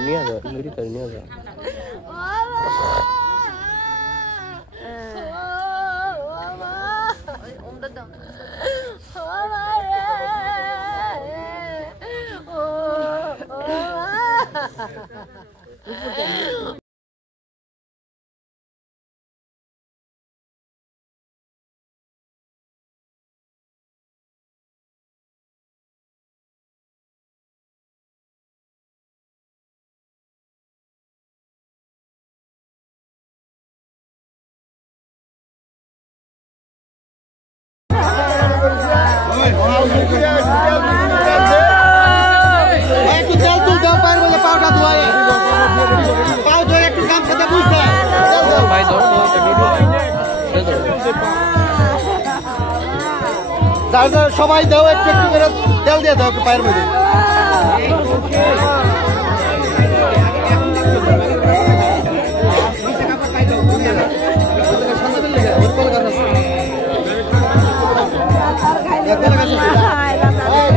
নিয়ে যাও মেরি করে নিয়ে যাও সবাই দাও একটু একটু করে তেল দিয়ে দাও একটু পায়ের মধ্যে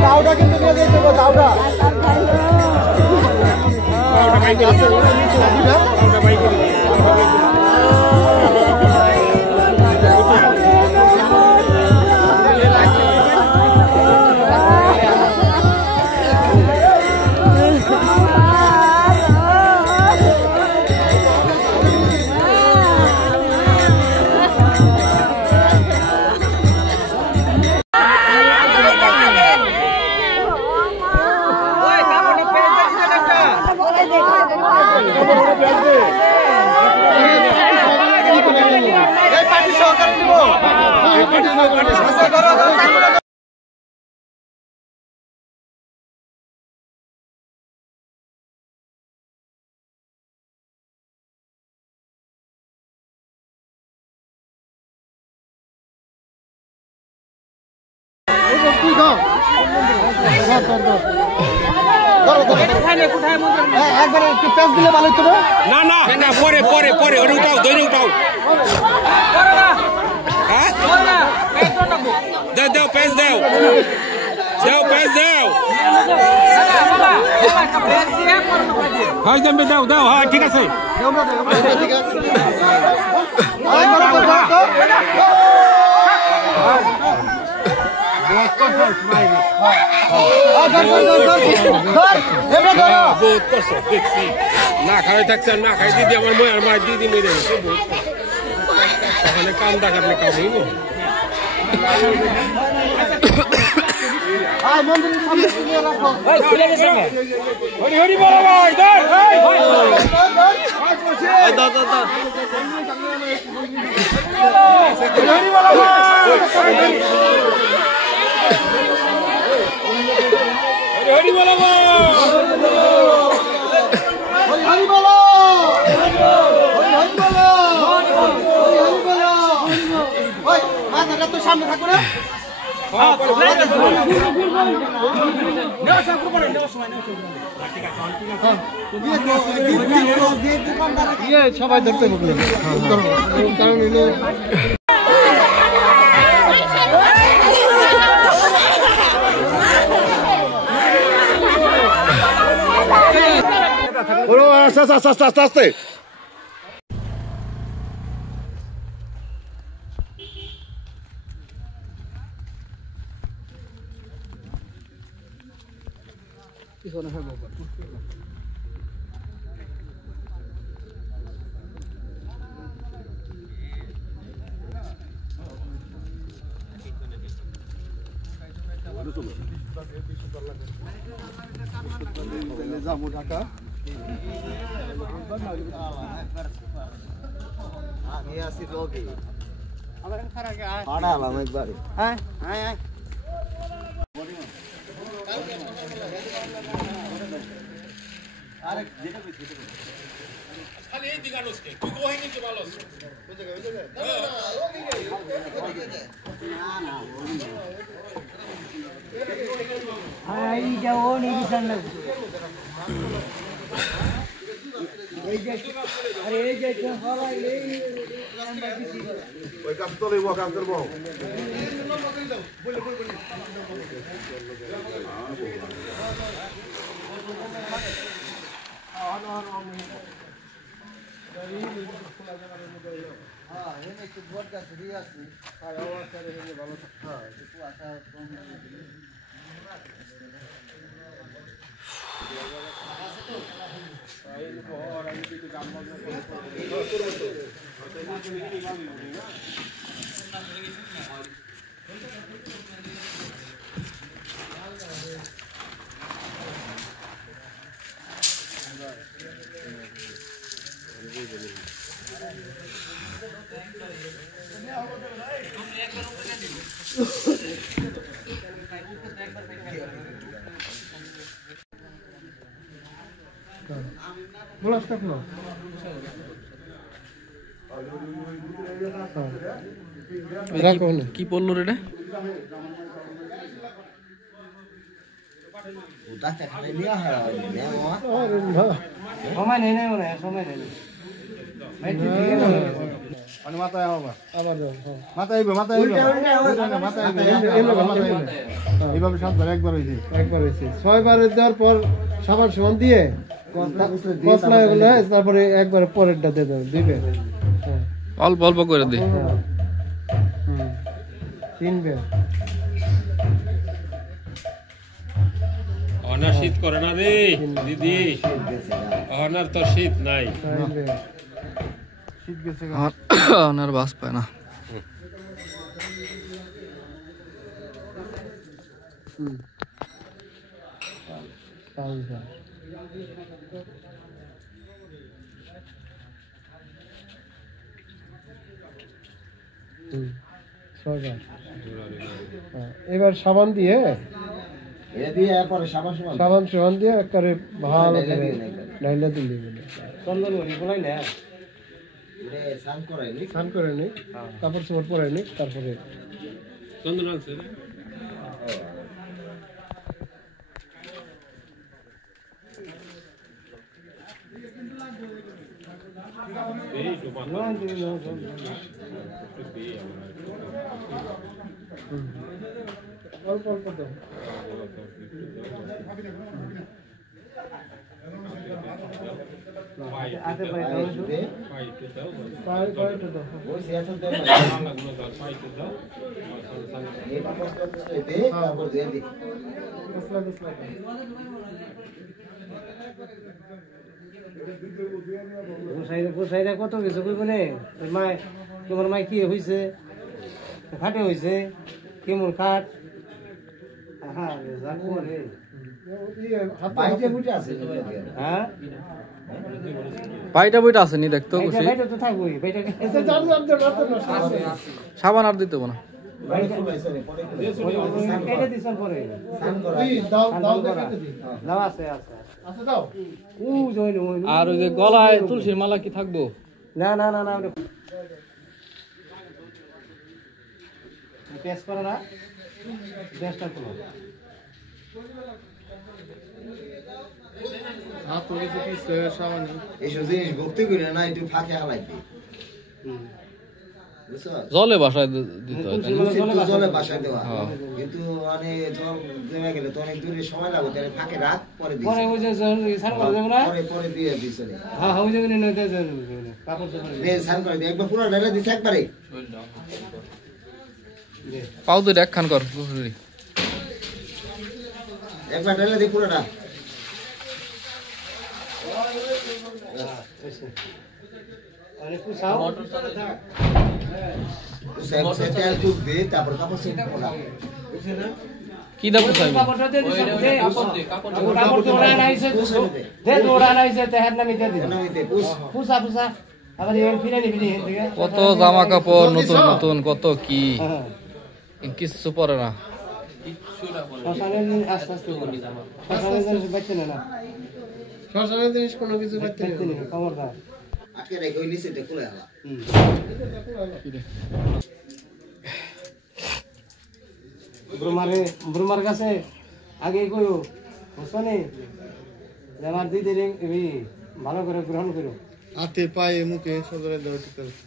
দাওটা কিন্তু দাওটা না না না পরে পরে পরে ওটা উঠাও দই উঠাও হ্যাঁ দাও দাও পেস দাও দাও পেস দাও হয় জমবে দাও দাও হ্যাঁ ঠিক আছে না খাই থাকছেন না খাই দিদি আমার মই আর মা দিদি মেরে ওখানে কাম দা করলে কাম হইব হরি হরি বলো ভাই ধর দাও দাও দাও হরি বলো ভাই হরি বলো হরি বলো ওই মাথাটা তো সামনে থাকো না সবাই ধরতে আস্তে আস্তে আস্তে আস্তে যাবো ঢাকা আমি আসি রোগী আমার খারাপ আগে আড়ালাম একবার হ্যাঁ হ্যাঁ হ্যাঁ আরে যেটা কইছি খালি এই দিকে আলোস তুই কোহে নিতে ভালোস ওই জায়গা না না এইটা ও নিবিশন লাগবে এই যে আরে এই যে সবাই এই ওই কাজ তো লইব কাজ করব হ্যাঁ এনে একটু বট গাছ দিয়ে আসি আর অবস্থায় এনে ভালো হ্যাঁ একটু আশা কম Bolasta no. কি পড়লো রে এটা? সময় নেই না মনে সময় নেই মানে মাথায় আবার আবার মাথায় আইবে মাথায় আইবে মাথায় আইবে এইভাবে সাতবার একবার হইছে একবার হয়েছে 6 বার দেওয়ার পর সাবান সমান দিয়ে কসলা এগুলো তারপরে একবার পরেরটা দিয়ে দেবেন দিবেন অল্প অল্প করে দে। চিনবে অনার শীত করে না রে দিদি, অনার তো শীত নাই। শীত গেছে ওনার বাস পায় না। এবার সাবান দিয়ে সাবান দিয়ে একবারে ভালো করে ডাইলা দিলে স্নান করে নি কাপড় চোপড় পরে নি তারপরে চন্দন আছে অল্প অল্প দাও কত কিছু কইব নে মাই তোমার মাই কি হইছে খাটে হইছে কেমন খাট হ্যাঁ রে হ্যাঁ পাইটা বইটা আছে নি দেখতো খুশি বাইটা তো থাকবই বাইটা সাবান আর দিতে না। এটা দিছন পরে দাও দাও দেখে দিই দাও আছে আছে আচ্ছা দাও ও জইন আর ওই যে গলায় তুলসীর মালা কি থাকবো? না না না না পেস করো না পেসটা করো হাত হয়েছে কি সাবান এইসব জিনিস ভক্তি করে না একটু ফাঁকে হালাইতে জলে বাসায় দিতে হয়। জলে বাসায় দেওয়া কিন্তু মানে জল দেওয়া গেলে তো অনেক দূরে সময় লাগবে তাহলে ফাঁকে রাখ পরে দিস পরে ওই যে সান করে দেব না পরে দিয়ে দিস হ্যাঁ ওই যে নইতে কাপড় চোপড় নে সান করে দে একবার পুরো ঢেলে দিস একবারে পাও তো একখান কর পুকুরি। একবার ঢেলে দি পুরোটা আরে পুছাও সে তেল টুক দে তারপর কাপড় চোপড় পরা কি দাও পুছাই কাপড়টা দে কাপড় দোড়া নাইছে দে দোড়া নাইছে তেহার নামে দে দিন নামিতে পুষ পুছা পুছা আবার এই ফিরে নিবি দিকে কত জামা কাপড় নতুন নতুন কত কি কিছু পরে না। শ্মশানের দিন আস্তে আস্তে করবি শ্মশানের দিন বাচ্চা না শ্মশানের জিনিস কোনো কিছু করতে নেই খবরদার আটকে রেখে ওই নিচে খুলে হালা ব্রহ্মার কাছে আগে কইও বুঝছনি যে আমার দিদির ভালো করে গ্রহণ করো হাতে পায়ে মুখে সদরে দেওয়া ঠিক আছে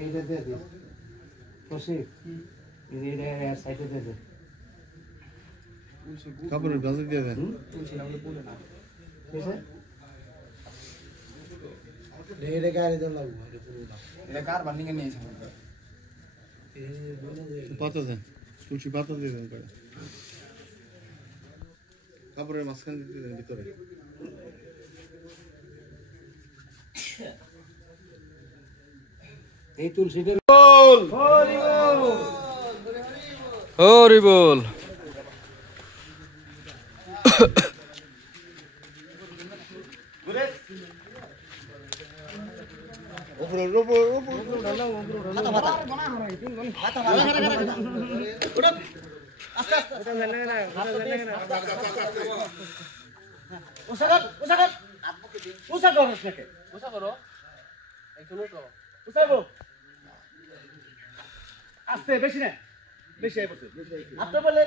এইটা দিয়ে দিস খুশি এইটা সাইডে দিয়ে দে কাপড়ের ভাঁজে দিয়ে দেন ঠিক আছে ঢেরে গাড়ি দেন লাগবে পাতা দেন তুলসী পাতা দিয়ে দেন করে কাপড়ের মাঝখানে দিয়ে দেন ভিতরে এই তুলসীদের হরি বল আস্তে বেশি না বেশি আপনি বলে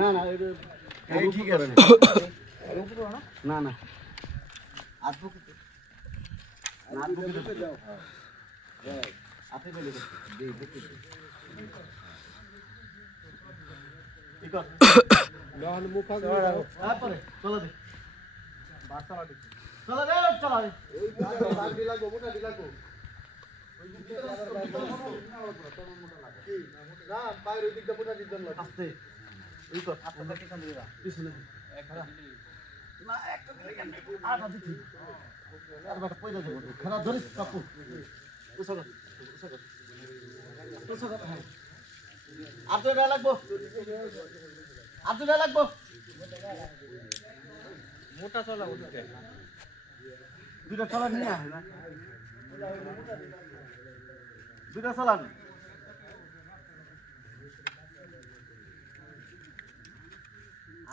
না না এই ঠিক আছে না না আপনি বলে তারপরে চলো দে চলো দে চলো দে আস্তে এই কর আস্তে পিছন দিকে যা পিছনে না একটা দিকে কেন আটা দিছি আর বাটা পয়দা দেব খারাপ ধরিস কাপু উসা কর আর তো ডা লাগবো মোটা চলা দুটা চলা নিয়ে আয় না দুটা চলা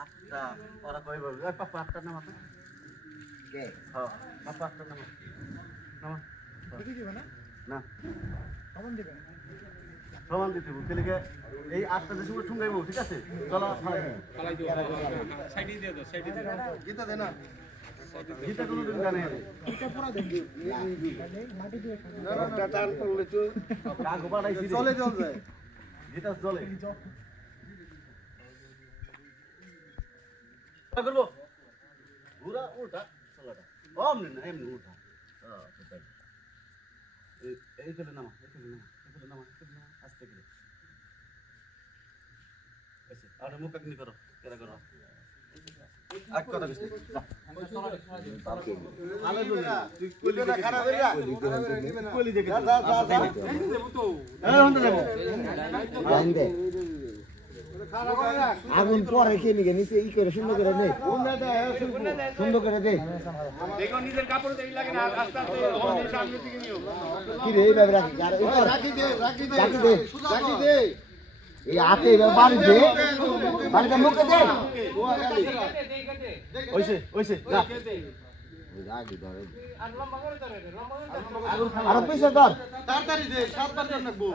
আটটা ওরা কই বলবে পাপা আটটা নামা তো কে হ্যাঁ পাপা আটটা নামা নামা কি দিবে না না সমান দিবে সমান দিতে বলতে লিখে এই আটটা দেশে পুরো ঠুঙ্গাইবো ঠিক আছে চলো ফালাই দিও সাইডে দিয়ে দাও সাইডে দিয়ে দাও গীতা দে না গীতা কোনো দিন জানে গীতা পুরো দেন মাটি দিয়ে একটা টান করলে তো রাগ বাড়াইছি চলে যায় গীতা চলে করবো পুরা উল্টা চলাটা অমনি না এমনি উল্টা এই করে নামা আস্তে করে আর মুখ কাকনি করো কেরা করো আক কথা কইছি ভালো করে তুই কলি না খারাপ কইরা কলি দেখে যা দেব তো হন্তে দেব বান্দে আগুন পরে কে নিগে নিচে ই করে সুন্দর করে দে সুন্দর করে দে দেখো নিজের কাপড় দেই লাগে না আস্তে আস্তে ওর সামনে থেকে নিও কি রে এইভাবে রাখি আর রাখি দে এই হাতে এইভাবে বাড়িতে মুখে দে ওইসে না আর পয়সা ধর তাড়াতাড়ি দে সাতবার জন রাখবো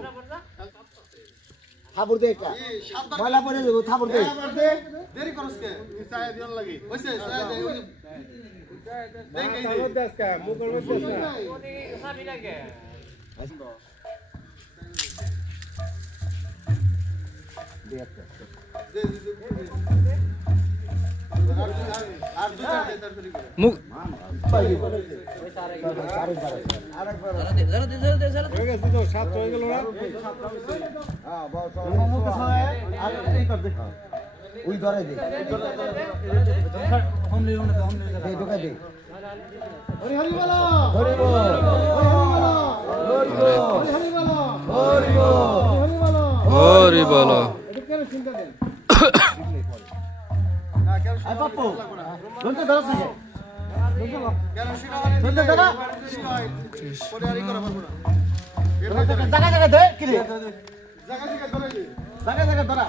থাপড় দে একটা ময়লা পরে দেবো থাপড় দে দেরি করস কে চায় দিন লাগি ওইসে চায় দে দেখে দে আজকে মুখের মধ্যে না ওদি সাবি লাগে দে একটা আর দুটা দে তাড়াতাড়ি করে মুখ হয়ে গেছে তো সাত হয়ে গেল না হ্যাঁ বাবা মুখে ছয় আর এই কর দে ওই ধরে দে দে ঢোকা দে হরি হরি বলো হরি বল হরি বল হরি বলো হরি বল হরি বলো হরি বল এটা কেন চিন্তা দেন আই পাপ্পু ধরতে ধরো থাকে ধরতে ধরো পরে আরি করা পারবো না জায়গা জায়গা দে কি রে জায়গা জায়গা ধরে দে জায়গা জায়গা ধরা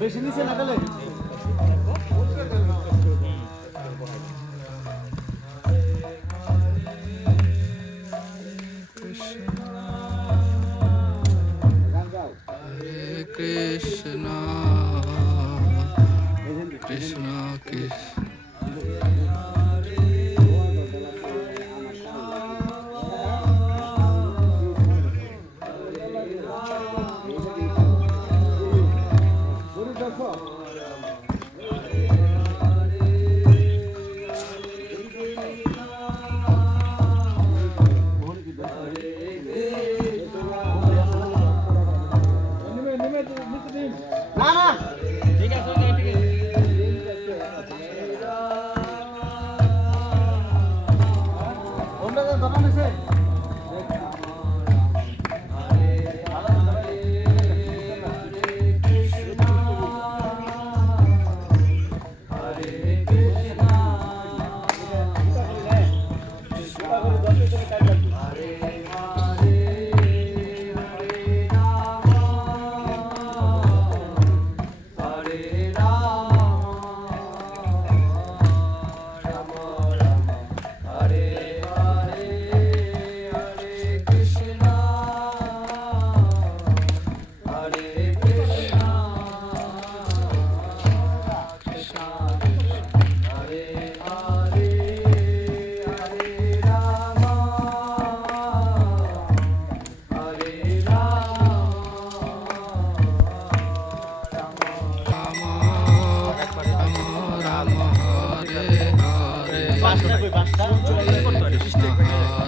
বেশি নিচে না গেলে Krishna Krishna Krishna না না ঠিক আছে ওটা তো দোকান আছে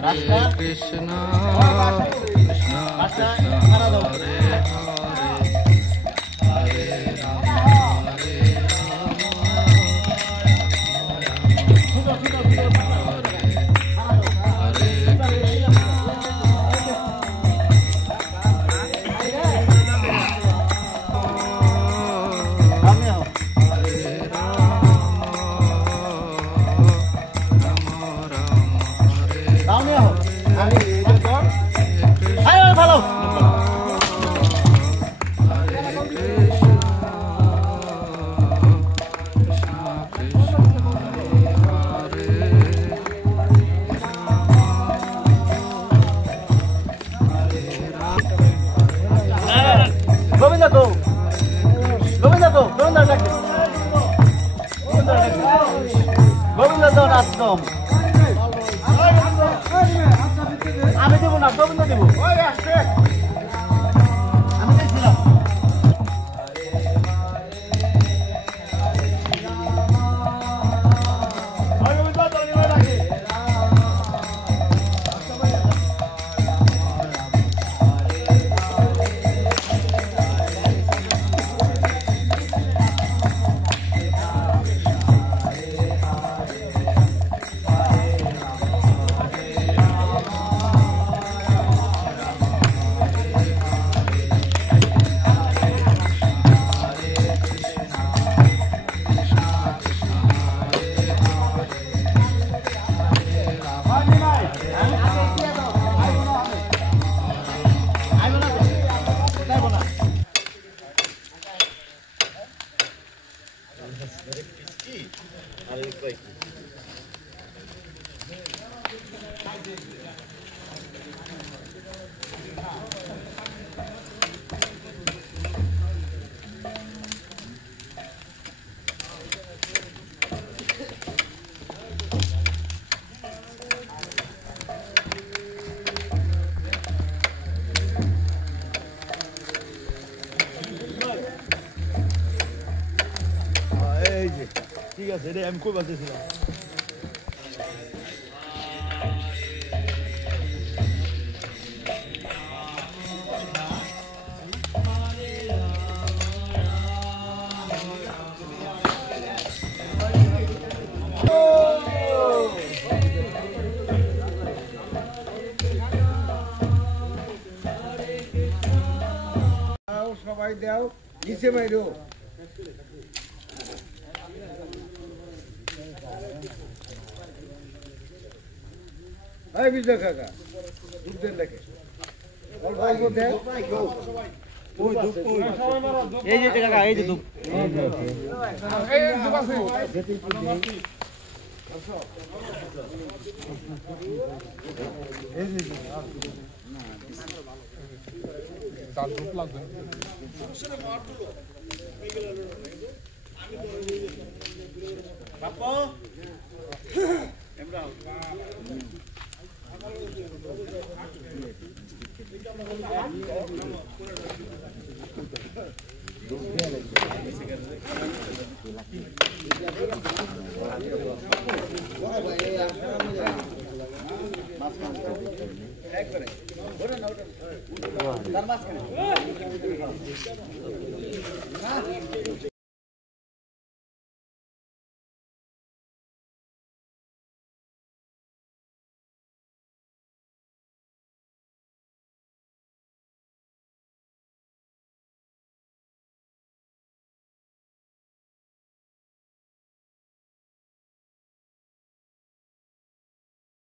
Hare Krishna Krishna Krishna Hare Hare Hare Rama Hare আমি দেবো না গোবিন্দ দেবো আমি দেখছিলাম ঠিক আছে রে আমি কই বাজেছিলাম সবাই দাও নিচে বাইরো এই বিজয় কাকা দুধ দেন দেখে এই যে কাকা এই যে দুপ